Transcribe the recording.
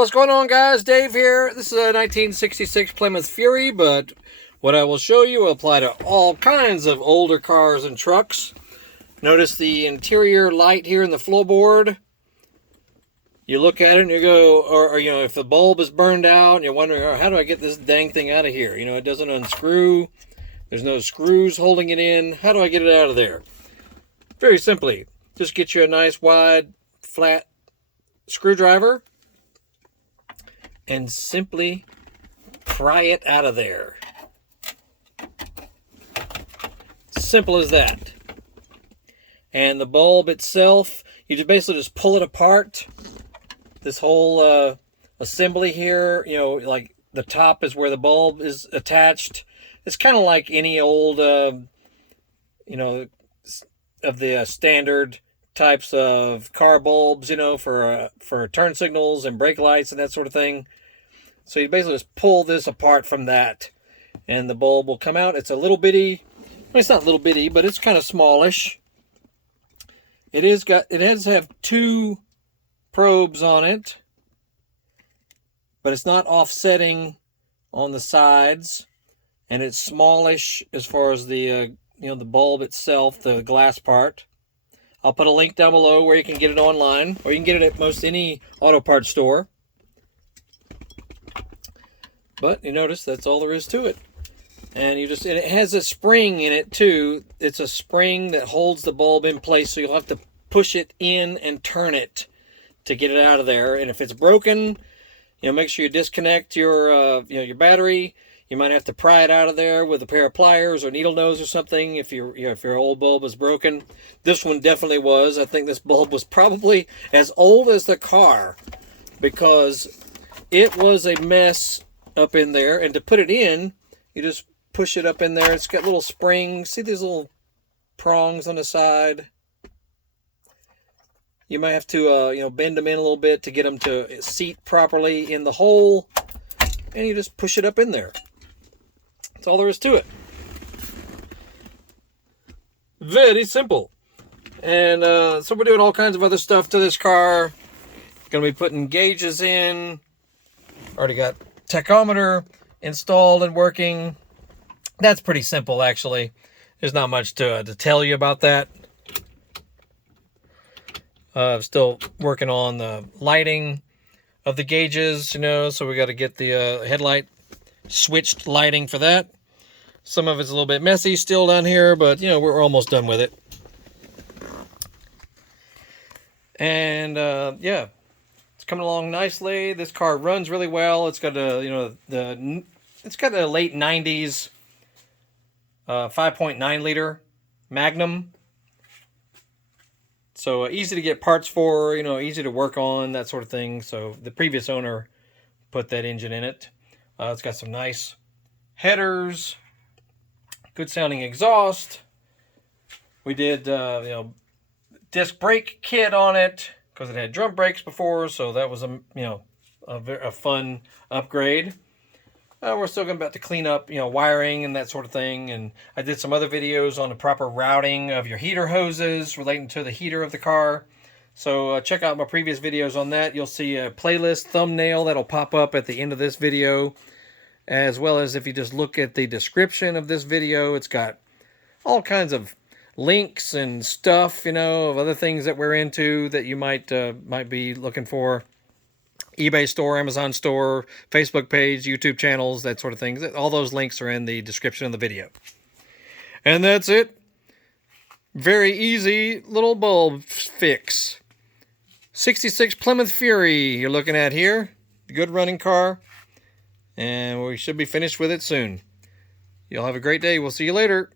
What's going on, guys? Dave here. This is a 1966 Plymouth Fury, but what I will show you will apply to all kinds of older cars and trucks. Notice the interior light here in the floorboard. You look at it and you go, or if the bulb is burned out and you're wondering, oh, how do I get this dang thing out of here? It doesn't unscrew. There's no screws holding it in. How do I get it out of there? Very simply, just get you a nice wide, flat screwdriver and simply pry it out of there. Simple as that. And the bulb itself, you just basically just pull it apart. This whole assembly here, like the top is where the bulb is attached. It's kind of like any old, of the standard types of car bulbs, for turn signals and brake lights and that sort of thing. So you basically just pull this apart from that, and the bulb will come out. It's a little bitty. Well, it's not little bitty, but it's kind of smallish. It has to have two probes on it, but it's not offsetting on the sides, and it's smallish as far as the the bulb itself, the glass part. I'll put a link down below where you can get it online, or you can get it at most any auto parts store. But you notice that's all there is to it. And it has a spring in it too. It's a spring that holds the bulb in place, so you'll have to push it in and turn it to get it out of there. And if it's broken, make sure you disconnect your your battery. You might have to pry it out of there with a pair of pliers or needle nose or something if your old bulb is broken. This one definitely was. I think this bulb was probably as old as the car, because it was a mess up in there. And to put it in, you just push it up in there. It's got little springs. See these little prongs on the side? You might have to bend them in a little bit to get them to seat properly in the hole, and you just push it up in there. That's all there is to it. Very simple. And so we're doing all kinds of other stuff to this car. Going to be putting gauges in. Already got tachometer installed and working. That's pretty simple, actually. There's not much to tell you about that. I'm still working on the lighting of the gauges, so we got to get the headlight switched lighting for that. Some of it's a little bit messy still down here, but we're almost done with it. And yeah, it's coming along nicely. This car runs really well. It's got it's got a late 90s 5.9 liter Magnum. So easy to get parts for, easy to work on, that sort of thing. So the previous owner put that engine in it. It's got some nice headers, good sounding exhaust. We did, disc brake kit on it because it had drum brakes before. So that was a fun upgrade. We're still about to clean up, wiring and that sort of thing. And I did some other videos on the proper routing of your heater hoses relating to the heater of the car. So check out my previous videos on that. You'll see a playlist thumbnail that'll pop up at the end of this video. As well as if you just look at the description of this video, it's got all kinds of links and stuff, of other things that we're into that you might be looking for. eBay store, Amazon store, Facebook page, YouTube channels, that sort of thing. All those links are in the description of the video. And that's it. Very easy little bulb fix. 66 Plymouth Fury you're looking at here. Good running car. And we should be finished with it soon. You'll have a great day. We'll see you later.